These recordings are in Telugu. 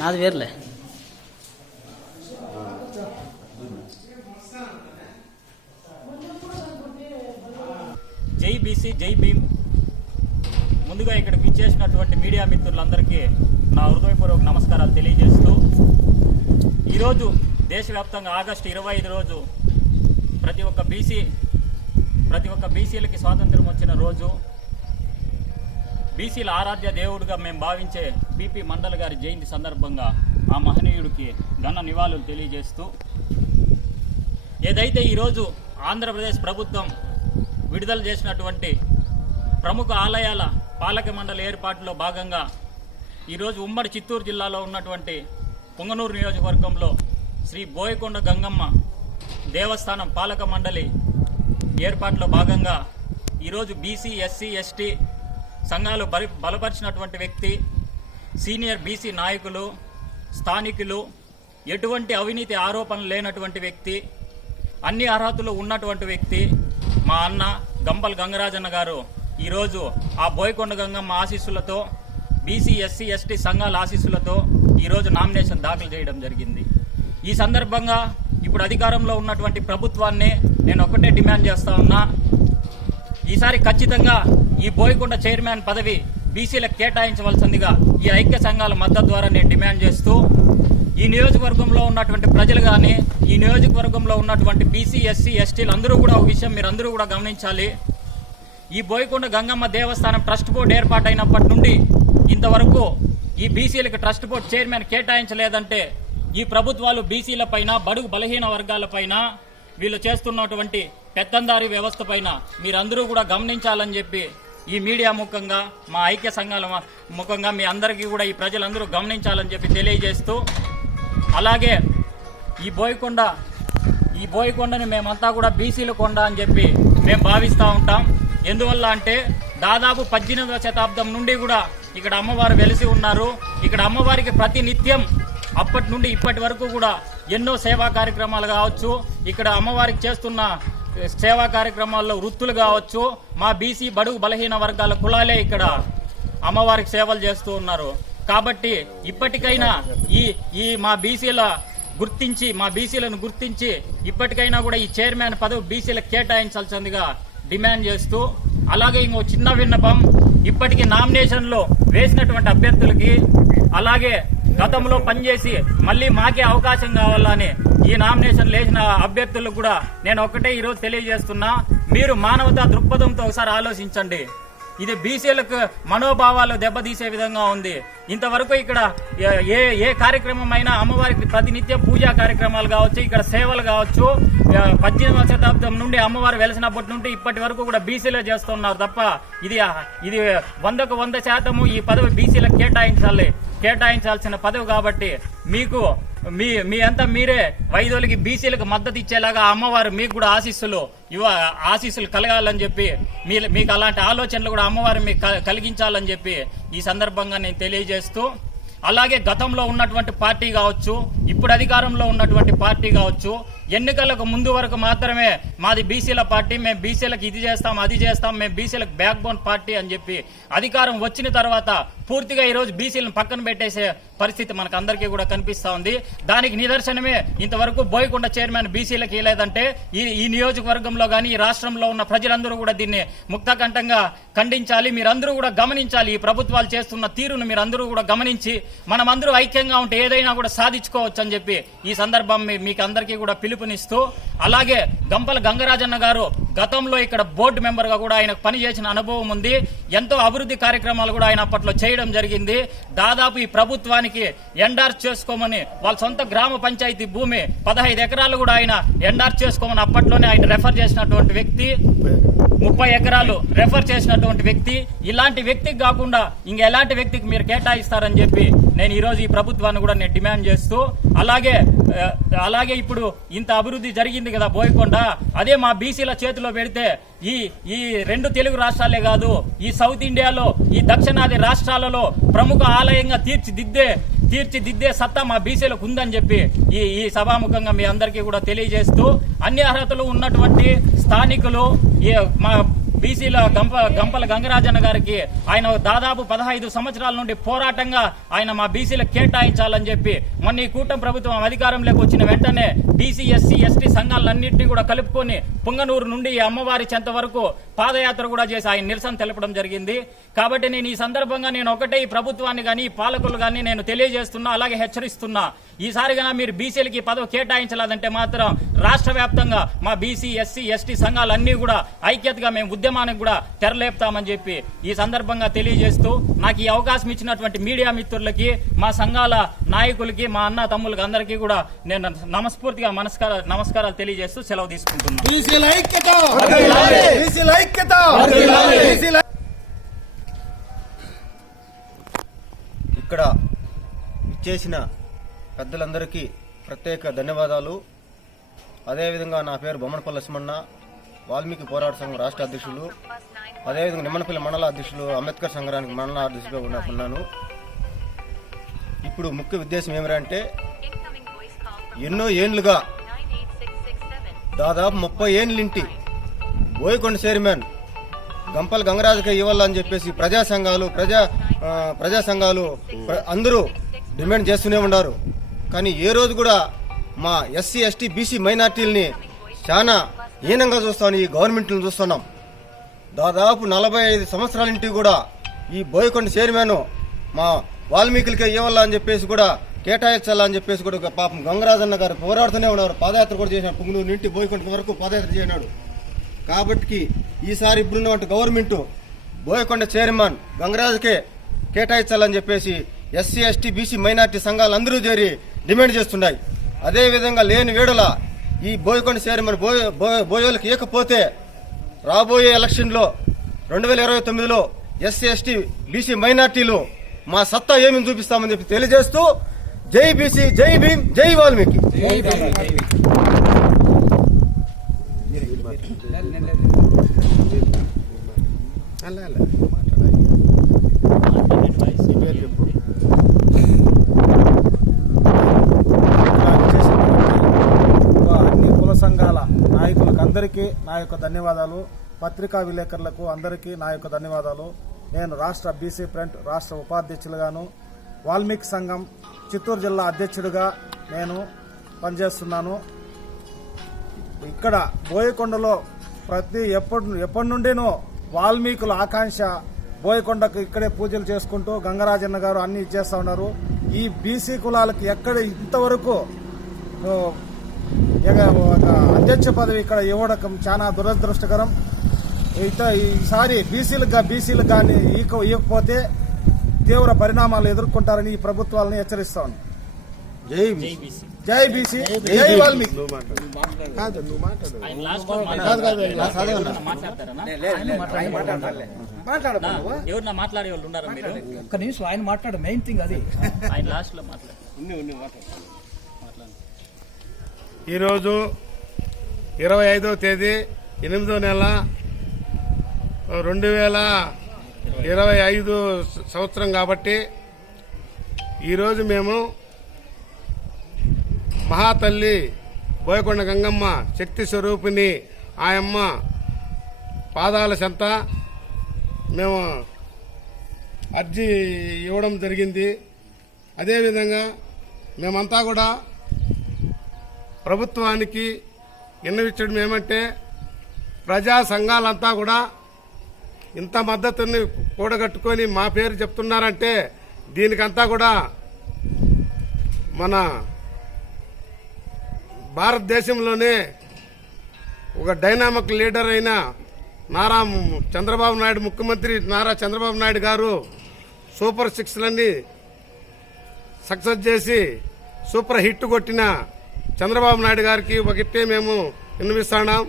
నాది వేర్లే. జై బీసీ జై భీమ్. ముందుగా ఇక్కడికి ఇచ్చేసినటువంటి మీడియా మిత్రులందరికీ నా హృదయపూర్వక నమస్కారాలు తెలియజేస్తూ, ఈరోజు దేశవ్యాప్తంగా ఆగస్టు 25 రోజు ప్రతి ఒక్క బీసీలకి స్వాతంత్రం వచ్చిన రోజు. బీసీల ఆరాధ్య దేవుడిగా మేము భావించే బీపీ మండల్ గారి జయంతి సందర్భంగా ఆ మహనీయుడికి ఘన నివాళులు తెలియజేస్తూ, ఏదైతే ఈరోజు ఆంధ్రప్రదేశ్ ప్రభుత్వం విడుదల చేసినటువంటి ప్రముఖ ఆలయాల పాలక మండలి ఏర్పాటులో భాగంగా ఈరోజు ఉమ్మడి చిత్తూరు జిల్లాలో ఉన్నటువంటి పొంగనూరు నియోజకవర్గంలో శ్రీ బోయకొండ గంగమ్మ దేవస్థానం పాలక మండలి ఏర్పాటులో భాగంగా ఈరోజు బీసీ, ఎస్సీ, ఎస్టీ సంఘాలు బలపరిచినటువంటి వ్యక్తి, సీనియర్ బీసీ నాయకులు, స్థానికులు, ఎటువంటి అవినీతి ఆరోపణలు లేనటువంటి వ్యక్తి, అన్ని అర్హతలు ఉన్నటువంటి వ్యక్తి మా అన్న గంపల గంగరాజన్న గారు ఈరోజు ఆ బోయకొండ గంగమ్మ ఆశీస్సులతో, బీసీ, ఎస్సీ, ఎస్టీ సంఘాల ఆశీస్సులతో ఈరోజు నామినేషన్ దాఖలు చేయడం జరిగింది. ఈ సందర్భంగా ఇప్పుడు అధికారంలో ఉన్నటువంటి ప్రభుత్వాన్ని నేను ఒకటే డిమాండ్ చేస్తా ఉన్నా, ఈసారి ఖచ్చితంగా ఈ బోయకొండ చైర్మన్ పదవి బీసీలకు కేటాయించవలసిందిగా ఈ ఐక్య సంఘాల మద్దతు ద్వారా నేను డిమాండ్ చేస్తూ, ఈ నియోజకవర్గంలో ఉన్నటువంటి ప్రజలు కానీ, ఈ నియోజకవర్గంలో ఉన్నటువంటి బీసీ, ఎస్సీ, ఎస్టీలు అందరూ కూడా ఒక విషయం మీరు అందరూ కూడా గమనించాలి. ఈ బోయకొండ గంగమ్మ దేవస్థానం ట్రస్ట్ బోర్డు ఏర్పాటైనప్పటి నుండి ఇంతవరకు ఈ బీసీలకు ట్రస్ట్ బోర్డు చైర్మన్ కేటాయించలేదంటే ఈ ప్రభుత్వాలు బీసీల పైన, బడుగు బలహీన వర్గాల పైన వీళ్ళు చేస్తున్నటువంటి పెత్తందారీ వ్యవస్థ పైన మీరందరూ కూడా గమనించాలని చెప్పి ఈ మీడియా ముఖంగా, మా ఐక్య సంఘాల ముఖంగా మీ అందరికీ కూడా ఈ ప్రజలందరూ గమనించాలని చెప్పి తెలియజేస్తూ, అలాగే ఈ బోయకొండని మేమంతా కూడా బీసీల కొండ అని చెప్పి మేము భావిస్తూ ఉంటాం. ఎందువల్ల అంటే దాదాపు 18వ శతాబ్దం నుండి కూడా ఇక్కడ అమ్మవారు వెలిసి ఉన్నారు. ఇక్కడ అమ్మవారికి ప్రతి నిత్యం అప్పటి నుండి ఇప్పటి వరకు కూడా ఎన్నో సేవా కార్యక్రమాలు కావచ్చు, ఇక్కడ అమ్మవారికి చేస్తున్న సేవా కార్యక్రమాల్లో వృత్తులు కావచ్చు, మా బీసీ బడుగు బలహీన వర్గాల కులాలే ఇక్కడ అమ్మవారికి సేవలు చేస్తూ ఉన్నారు. కాబట్టి ఇప్పటికైనా ఈ మా బీసీలను గుర్తించి ఇప్పటికైనా కూడా ఈ చైర్మన్ పదవి బీసీలకు కేటాయించాల్సిందిగా డిమాండ్ చేస్తూ, అలాగే ఇంకో చిన్న విన్నపం, ఇప్పటికీ నామినేషన్లో వేసినటువంటి అభ్యర్థులకి, అలాగే గతంలో పనిచేసి మళ్ళీ మాకే అవకాశం కావాలని ఈ నామినేషన్ వేసిన అభ్యర్థులకు కూడా నేను ఒక్కటే ఈరోజు తెలియజేస్తున్నా, మీరు మానవతా దృక్పథంతో ఒకసారి ఆలోచించండి. ఇది బీసీలకు మనోభావాలు దెబ్బతీసే విధంగా ఉంది. ఇంతవరకు ఇక్కడ ఏ కార్యక్రమం అయినా అమ్మవారికి ప్రతినిత్యం పూజా కార్యక్రమాలు కావచ్చు, ఇక్కడ సేవలు కావచ్చు, 18వ శతాబ్దం నుండి అమ్మవారు వెలిసినప్పటి నుండి ఇప్పటి వరకు కూడా బీసీలే చేస్తున్నారు తప్ప ఇది 100కు 100% ఈ పదవి బీసీలకు కేటాయించాల్సిన పదవి. కాబట్టి మీకు మీ అంతా మీరే వైదోలికి బీసీలకు మద్దతు ఇచ్చేలాగా అమ్మవారు మీకు కూడా ఆశీస్సులు కలగాలని చెప్పి, మీకు అలాంటి ఆలోచనలు కూడా అమ్మవారు మీకు కలిగించాలని చెప్పి ఈ సందర్భంగా నేను తెలియజేస్తూ, అలాగే గతంలో ఉన్నటువంటి పార్టీ కావచ్చు, ఇప్పుడు అధికారంలో ఉన్నటువంటి పార్టీ కావచ్చు, ఎన్నికలకు ముందు వరకు మాత్రమే మాది బీసీల పార్టీ, మేము బీసీలకు ఇది చేస్తాం, అది చేస్తాం, మేము బీసీలకు బ్యాక్ బోన్ పార్టీ అని చెప్పి అధికారం వచ్చిన తర్వాత పూర్తిగా ఈరోజు బీసీలను పక్కన పెట్టేసే పరిస్థితి మనకు అందరికీ కూడా కనిపిస్తా ఉంది. దానికి నిదర్శనమే ఇంతవరకు బోయకొండ చైర్మన్ బీసీలకు ఇవ్వలేదంటే ఈ నియోజకవర్గంలో కానీ, ఈ రాష్ట్రంలో ఉన్న ప్రజలందరూ కూడా దీన్ని ముక్తకంఠంగా ఖండించాలి. మీరందరూ కూడా గమనించాలి, ఈ ప్రభుత్వాలు చేస్తున్న తీరును మీరందరూ కూడా గమనించి మనమందరూ ఐక్యంగా ఉంటే ఏదైనా కూడా సాధించుకోవచ్చు అని చెప్పి ఈ సందర్భం మీకు అందరికీ కూడా పిలుపునిస్తూ, అలాగే గంపల గంగరాజన్న గారు గతంలో ఇక్కడ బోర్డు మెంబర్గా కూడా ఆయన పనిచేసిన అనుభవం ఉంది. ఎంతో అభివృద్ధి కార్యక్రమాలు కూడా ఆయన అప్పట్లో చేయడం జరిగింది. దాదాపు ఈ ప్రభుత్వానికి ఎండార్స్ చేసుకోమని వాళ్ళ సొంత గ్రామ పంచాయతీ భూమి 15 ఎకరాలు కూడా ఆయన ఎండార్స్ చేసుకోమని అప్పట్లోనే ఆయన రెఫర్ చేసినటువంటి వ్యక్తి, 30 ఎకరాలు రెఫర్ చేసినటువంటి వ్యక్తి. ఇలాంటి వ్యక్తికి కాకుండా ఇంకెలాంటి వ్యక్తికి మీరు కేటాయిస్తారని చెప్పి నేను ఈరోజు ఈ ప్రభుత్వాన్ని కూడా నేను డిమాండ్ చేస్తూ, అలాగే ఇప్పుడు ఇంత అభివృద్ధి జరిగింది కదా బోయకొండ, అదే మా బీసీల చేతిలో పెడితే ఈ 2 తెలుగు రాష్ట్రాలే కాదు, ఈ సౌత్ ఇండియాలో, ఈ దక్షిణాది రాష్ట్రాలలో ప్రముఖ ఆలయంగా తీర్చిదిద్దే సత్తా మా బీసీలకు ఉందని చెప్పి ఈ సభాముఖంగా మీ అందరికీ కూడా తెలియజేస్తూ, అన్ని అర్హతలు ఉన్నటువంటి స్థానికులు, మా బీసీల గంపల గంగరాజన్న గారికి ఆయన దాదాపు 15 సంవత్సరాల నుండి పోరాటంగా ఆయన మా బీసీలకు కేటాయించాలని చెప్పి మొన్న ఈ కూటమి ప్రభుత్వం అధికారంలోకి వచ్చిన వెంటనే బీసీ ఎస్సీ ఎస్టీ సంఘాలన్నింటినీ కూడా కలుపుకొని పుంగనూరు నుండి అమ్మవారి చెంత వరకు పాదయాత్ర కూడా చేసి ఆయన నిరసన తెలపడం జరిగింది. కాబట్టి నేను ఈ సందర్భంగా ఒకటే ఈ ప్రభుత్వాన్ని కానీ పాలకులు కానీ నేను తెలియజేస్తున్నా, అలాగే హెచ్చరిస్తున్నా. ఈసారిగా మీరు బీసీలకి పదవి కేటాయించలేదంటే మాత్రం రాష్ట్ర వ్యాప్తంగా మా బీసీ ఎస్సీ ఎస్టీ సంఘాలన్నీ కూడా ఐక్యతగా మేము ఉద్యమానికి కూడా తెరలేపుతామని చెప్పి ఈ సందర్భంగా తెలియజేస్తూ నాకు ఈ అవకాశం ఇచ్చినటువంటి మీడియా మిత్రులకి, మా సంఘాల నాయకులకి, మా అన్న తమ్ములకి అందరికీ కూడా నేను మనస్ఫూర్తిగా నమస్కారాలు తెలియజేస్తూ సెలవు తీసుకుంటున్నాను. ఇక్కడ ఇచ్చేసిన పెద్దలందరికీ ప్రత్యేక ధన్యవాదాలు. అదేవిధంగా నా పేరు బొమ్మనపల్లి లక్ష్మణ, వాల్మీకి పోరాట సంఘం రాష్ట్ర అధ్యక్షులు, అదేవిధంగా నిమ్మనపల్లి మండల అధ్యక్షులు, అంబేద్కర్ సంఘానికి మండల అధ్యక్షులుగా ఉన్నాను. ఇప్పుడు ముఖ్య ఉద్దేశం ఏమిటంటే ఎన్నో ఏండ్లుగా దాదాపు 30 ఏండ్లింటి బోయకొండ చైర్మన్ గంపల గంగరాజుకి ఇవ్వాలని చెప్పేసి ప్రజా సంఘాలు అందరూ డిమాండ్ చేస్తూనే ఉన్నారు. కానీ ఏ రోజు కూడా మా ఎస్సీ ఎస్టీ బీసీ మైనార్టీలని చాలా హీనంగా చూస్తామని ఈ గవర్నమెంట్లను చూస్తున్నాం. దాదాపు 45 సంవత్సరాల ఇంటికి కూడా ఈ బోయకొండ చైర్మన్ మా వాల్మీకులకే ఇవ్వాలని చెప్పేసి కూడా కేటాయించాలని చెప్పేసి కూడా పాపం గంగరాజన్న గారు పోరాడుతూనే ఉన్నారు. పాదయాత్ర కూడా చేసినాడు, పుంగనూరు నుండి బోయకొండ వరకు పాదయాత్ర చేసినాడు. కాబట్టి ఈసారి ఇప్పుడున్నటువంటి గవర్నమెంట్ బోయకొండ చైర్మన్ గంగరాజుకే కేటాయించాలని చెప్పేసి ఎస్సీ ఎస్టీ బీసీ మైనార్టీ సంఘాలు అందరూ చేరి డిమాండ్ చేస్తున్నాయి. అదేవిధంగా లేని వేడుల ఈ బోయకొండ చైర్మన్ బోయోలకు ఇవ్వకపోతే రాబోయే ఎలక్షన్లో 2029లో ఎస్సీ ఎస్టీ బీసీ మైనార్టీలు మా సత్తా ఏమని చూపిస్తామని చెప్పి తెలియజేస్తూ జై బీసీ, జై భీమ్, జై వాల్మీకి. అన్ని కుల సంఘాల నాయకులకు అందరికీ నా యొక్క ధన్యవాదాలు. పత్రికా విలేకరులకు అందరికీ నా యొక్క ధన్యవాదాలు. నేను రాష్ట్ర బీసీ ఫ్రంట్ రాష్ట్ర ఉపాధ్యక్షులుగాను, వాల్మీకి సంఘం చిత్తూరు జిల్లా అధ్యక్షుడిగా నేను పనిచేస్తున్నాను. ఇక్కడ బోయకొండలో ఎప్పటి నుండినో వాల్మీకుల ఆకాంక్ష బోయకొండకు ఇక్కడే పూజలు చేసుకుంటూ గంగరాజన్న గారు అన్ని ఇచ్చేస్తా ఉన్నారు. ఈ బీసీ కులాలకు ఎక్కడ ఇంతవరకు అధ్యక్ష పదవి ఇక్కడ ఇవ్వడం చాలా దురదృష్టకరం. ఈసారి బీసీలకు కానీ ఇవ్వకపోతే తీవ్ర పరిణామాలు ఎదుర్కొంటారని ఈ ప్రభుత్వాలను హెచ్చరిస్తా ఉన్నాం. జై బీసీ, జై వాల్మీకి. ఎవరన్నా మాట్లాడే వాళ్ళు ఉన్నారా? మీరు ఒక్క నిమిషం ఆయన మాట్లాడు, మెయిన్ థింగ్ అది. ఆయన లాస్ట్ లో మాట్లాడు. ఈరోజు 25వ తేదీ 8వ నెల 2025 సంవత్సరం కాబట్టి ఈరోజు మేము మహాతల్లి బోయకొండ గంగమ్మ శక్తి స్వరూపిణి ఆయమ్మ పాదాల చెంత మేము అర్జీ ఇవ్వడం జరిగింది. అదేవిధంగా మేమంతా కూడా ప్రభుత్వానికి విన్నవించడం ఏమంటే ప్రజా సంఘాలంతా కూడా ఇంత మద్దతుని కూడగట్టుకొని మా పేరు చెప్తున్నారంటే దీనికంతా కూడా మన భారతదేశంలోనే ఒక డైనామిక్ లీడర్ అయిన చంద్రబాబు నాయుడు, ముఖ్యమంత్రి నారా చంద్రబాబు నాయుడు గారు సూపర్ 6లన్నీ సక్సెస్ చేసి సూపర్ హిట్ కొట్టిన చంద్రబాబు నాయుడు గారికి ఒకటే మేము విన్నవిస్తున్నాం.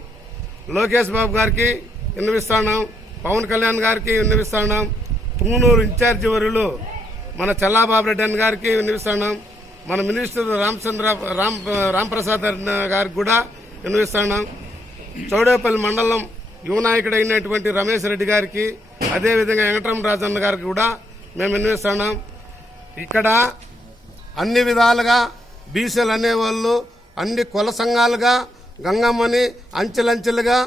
లోకేష్ బాబు గారికి విన్నవిస్తున్నాం. పవన్ కళ్యాణ్ గారికి విన్నవిస్తున్నాం. పుంగనూరు ఇన్ఛార్జి వర్యులు మన చల్లాబాబు రెడ్డి అన్న గారికి విన్నవిస్తున్నాం. మన మినిస్టర్ రాంప్రసాద్ గారికి కూడా విన్నవిస్తున్నాం. చౌడేపల్లి మండలం యువ నాయకుడు అయినటువంటి రమేష్ రెడ్డి గారికి, అదేవిధంగా వెంకటరామరాజు అన్న గారికి కూడా మేము విన్నవిస్తున్నాం. ఇక్కడ అన్ని విధాలుగా బీసీలు అనేవాళ్ళు అన్ని కుల సంఘాలుగా గంగమ్మని అంచెలంచెలుగా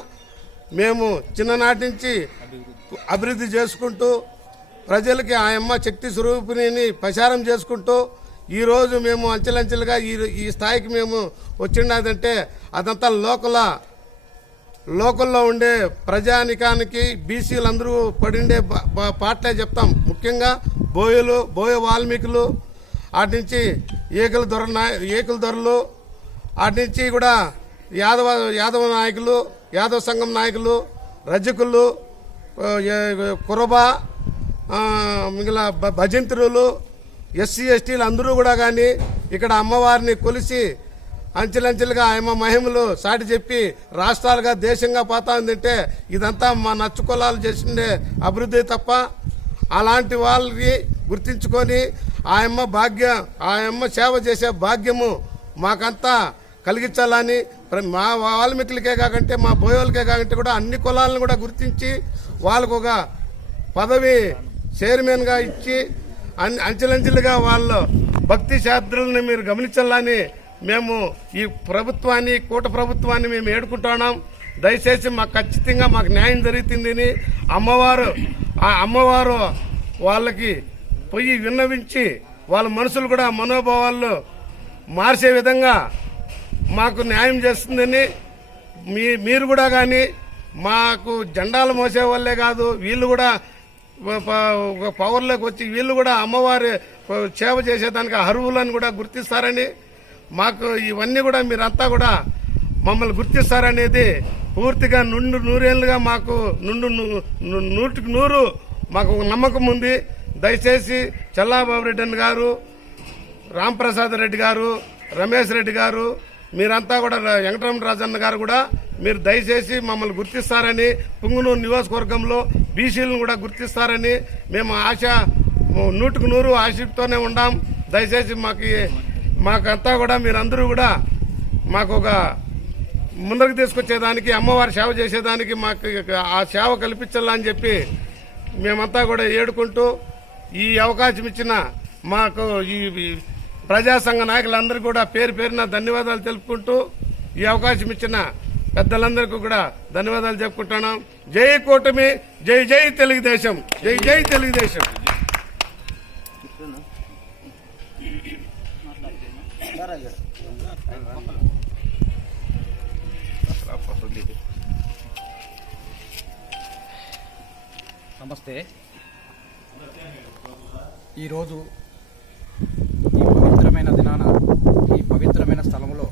మేము చిన్ననాటి నుంచి అభివృద్ధి చేసుకుంటూ ప్రజలకి ఆయమ్మ శక్తి స్వరూపిణిని ప్రచారం చేసుకుంటూ ఈరోజు మేము అంచెలంచెలుగా ఈ స్థాయికి మేము వచ్చిందంటే అదంతా లోకల్లో ఉండే ప్రజానికానికి బీసీలందరూ పడిండే పాటలే చెప్తాం. ముఖ్యంగా బోయ వాల్మీకులు, అటు నుంచి ఏకుల దొరలు, అటు నుంచి కూడా యాదవ నాయకులు, యాదవ సంఘం నాయకులు, రజకులు, కురబ, మిగిలిన భజంత్రులు, ఎస్సీ ఎస్టీలు అందరూ కూడా కానీ ఇక్కడ అమ్మవారిని కొలిసి అంచెలంచెలుగా ఆయమ్మ మహిమలు సాటి చెప్పి రాష్ట్రాలుగా దేశంగా పోతా ఉందంటే ఇదంతా మా నచ్చు కులాలు చేసిండే అభివృద్ధి తప్ప అలాంటి వాళ్ళకి గుర్తించుకొని ఆయమ్మ సేవ చేసే భాగ్యము మాకంతా కలిగించాలని మా వాల్మీకులకే కాకంటే మా బోయోలకే కాకంటే కూడా అన్ని కులాలను కూడా గుర్తించి వాళ్ళకు ఒక పదవి చైర్మన్గా ఇచ్చి అంచెలంచెలుగా వాళ్ళ భక్తి శ్రద్ధలను మీరు గమనించాలని మేము ఈ ప్రభుత్వాన్ని కూట ప్రభుత్వాన్ని మేము ఏడుకుంటున్నాం. దయచేసి మాకు ఖచ్చితంగా మాకు న్యాయం జరుగుతుందని అమ్మవారు వాళ్ళకి పోయి విన్నవించి వాళ్ళ మనసులు కూడా మనోభావాలు మార్చే విధంగా మాకు న్యాయం చేస్తుందని మీరు కూడా కానీ మాకు జెండాలు మోసే వాళ్ళే కాదు వీళ్ళు కూడా పవర్లోకి వచ్చి వీళ్ళు కూడా అమ్మవారి సేవ చేసేదానికి అర్హులను కూడా గుర్తిస్తారని మాకు ఇవన్నీ కూడా మీరంతా కూడా మమ్మల్ని గుర్తిస్తారనేది పూర్తిగా నూరేళ్లుగా మాకు 100% మాకు నమ్మకం ఉంది. దయచేసి చల్లాబాబు రెడ్డి గారు, రాంప్రసాద్ రెడ్డి గారు, రమేష్ రెడ్డి గారు, మీరంతా కూడా వెంకటరమణరాజన్న గారు కూడా మీరు దయచేసి మమ్మల్ని గుర్తిస్తారని, పుంగనూరు నియోజకవర్గంలో బీసీలను కూడా గుర్తిస్తారని మేము 100% ఆశతోనే ఉన్నాం. దయచేసి మాకంతా కూడా మీరందరూ కూడా మాకు ఒక ముందుకు తీసుకొచ్చేదానికి అమ్మవారి సేవ చేసేదానికి మాకు ఆ సేవ కల్పించాలని చెప్పి మేమంతా కూడా ఏడుకుంటూ ఈ అవకాశం ఇచ్చిన మాకు ఈ ప్రజా సంఘ నాయకులందరికీ కూడా పేరున ధన్యవాదాలు తెలుపుకుంటూ ఈ అవకాశం ఇచ్చిన పెద్దలందరికీ కూడా ధన్యవాదాలు చెప్పుకుంటున్నాం. జై కూటమి, జై జై తెలుగుదేశం, జై జై తెలుగుదేశం. నమస్తే. ఈరోజు ఈ పవిత్రమైన దినాన ఈ పవిత్రమైన స్థలంలో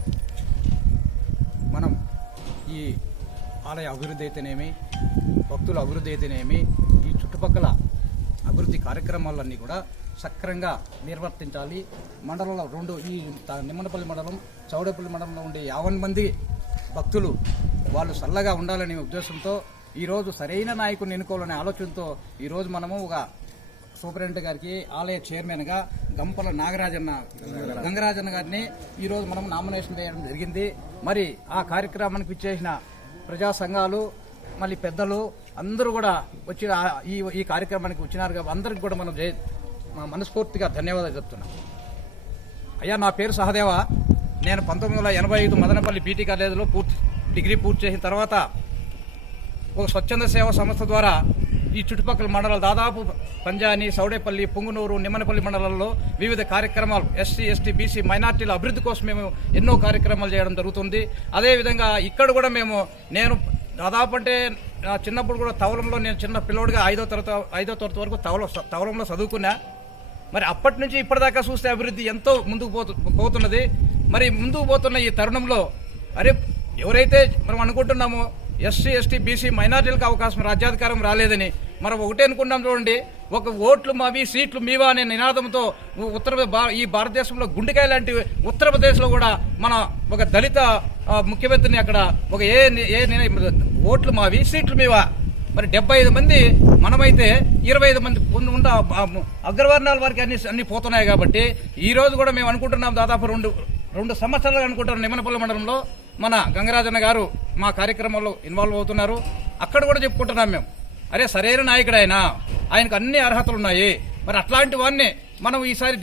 మనం ఈ ఆలయ అభివృద్ధి అయితేనేమి, భక్తుల అభివృద్ధి అయితేనేమి, ఈ చుట్టుపక్కల అభివృద్ధి కార్యక్రమాలన్నీ కూడా సక్రంగా నిర్వర్తించాలి. మండలంలో ఈ నిమ్మనపల్లి మండలం, చౌడపల్లి మండలంలో ఉండే 50 మంది భక్తులు వాళ్ళు చల్లగా ఉండాలనే ఉద్దేశంతో ఈరోజు సరైన నాయకుడిని ఎన్నుకోవాలనే ఆలోచనతో ఈరోజు మనము ఒక సూపరింటెండెంట్ గారికి ఆలయ చైర్మన్గా గంపల గంగరాజన్న గారిని ఈరోజు మనం నామినేషన్ వేయడం జరిగింది. మరి ఆ కార్యక్రమానికి ఇచ్చేసిన ప్రజా సంఘాలు మళ్ళీ పెద్దలు అందరూ కూడా వచ్చి ఈ కార్యక్రమానికి వచ్చినారు కాబట్టి అందరికి కూడా మనం మనస్ఫూర్తిగా ధన్యవాదాలు చెప్తున్నాం. అయ్యా, నా పేరు సహదేవ. నేను 1985 మదనపల్లి బీటీ కాలేజీలో డిగ్రీ పూర్తి చేసిన తర్వాత ఒక స్వచ్ఛంద సేవా సంస్థ ద్వారా ఈ చుట్టుపక్కల మండలాలు దాదాపు పంజాని, సౌడేపల్లి, పుంగనూరు, నిమ్మనపల్లి మండలాల్లో వివిధ కార్యక్రమాలు ఎస్సీ, ఎస్టీ, బీసీ మైనార్టీల అభివృద్ధి కోసం మేము ఎన్నో కార్యక్రమాలు చేయడం జరుగుతుంది. అదేవిధంగా ఇక్కడ కూడా నేను దాదాపు అంటే చిన్నప్పుడు కూడా తవలంలో నేను చిన్న పిల్లోడిగా 5వ తరగతి వరకు తవలంలో చదువుకున్నా. మరి అప్పటి నుంచి ఇప్పటిదాకా చూస్తే అభివృద్ధి ఎంతో ముందుకు పోతున్నది. మరి ముందుకు పోతున్న ఈ తరుణంలో ఎవరైతే మనం అనుకుంటున్నామో ఎస్సీ, ఎస్టీ, బీసీ మైనార్టీలకు అవకాశం, రాజ్యాధికారం రాలేదని మనం ఒకటే అనుకున్నాం. చూడండి, ఒక ఓట్లు మావి, సీట్లు మీవా అనే నినాదంతో ఈ భారతదేశంలో గుండెకాయ లాంటి ఉత్తరప్రదేశ్లో కూడా మన ఒక దళిత ముఖ్యమంత్రిని అక్కడ ఒక ఓట్లు మావి, సీట్లు మీవా, మరి 75 మంది మనమైతే 25 మంది అగ్రవర్ణాల వారికి అన్ని పోతున్నాయి. కాబట్టి ఈ రోజు కూడా మేము అనుకుంటున్నాం, దాదాపు రెండు సంవత్సరాలు అనుకుంటున్నాం, నిమ్మనపల్లి మండలంలో మన గంగరాజన్న గారు మా కార్యక్రమంలో ఇన్వాల్వ్ అవుతున్నారు. అక్కడ కూడా చెప్పుకుంటున్నాం మేము, సరైన నాయకుడు ఆయనకు అన్ని అర్హతలు ఉన్నాయి. మరి అట్లాంటి వాడిని మనం ఈసారి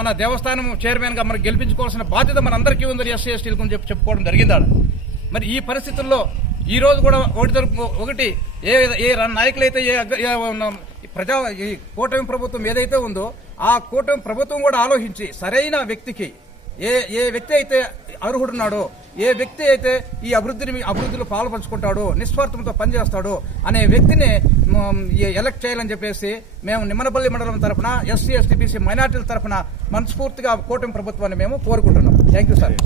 మన దేవస్థానం చైర్మన్గా మనకు గెలిపించుకోవాల్సిన బాధ్యత మన అందరికీ ఉందని ఎస్సీ, ఎస్టీలకు చెప్పుకోవడం జరిగింది. మరి ఈ పరిస్థితుల్లో ఈ రోజు కూడా ఒకటి ఏ నాయకులైతే ప్రజా ఈ కూటమి ప్రభుత్వం ఏదైతే ఉందో ఆ కూటమి ప్రభుత్వం కూడా ఆలోచించి సరైన వ్యక్తికి ఏ వ్యక్తి అయితే అర్హుడున్నాడో, ఏ వ్యక్తి అయితే ఈ అభివృద్ధిలో పాల్పంచుకుంటాడో, నిస్వార్థంతో పనిచేస్తాడో అనే వ్యక్తిని ఎలక్ట్ చేయాలని చెప్పేసి మేము నిమ్మనపల్లి మండలం తరఫున ఎస్సీ ఎస్టీ బీసీ మైనార్టీల తరఫున మనస్ఫూర్తిగా కూటమి ప్రభుత్వాన్ని మేము కోరుకుంటున్నాం. Thank you sir.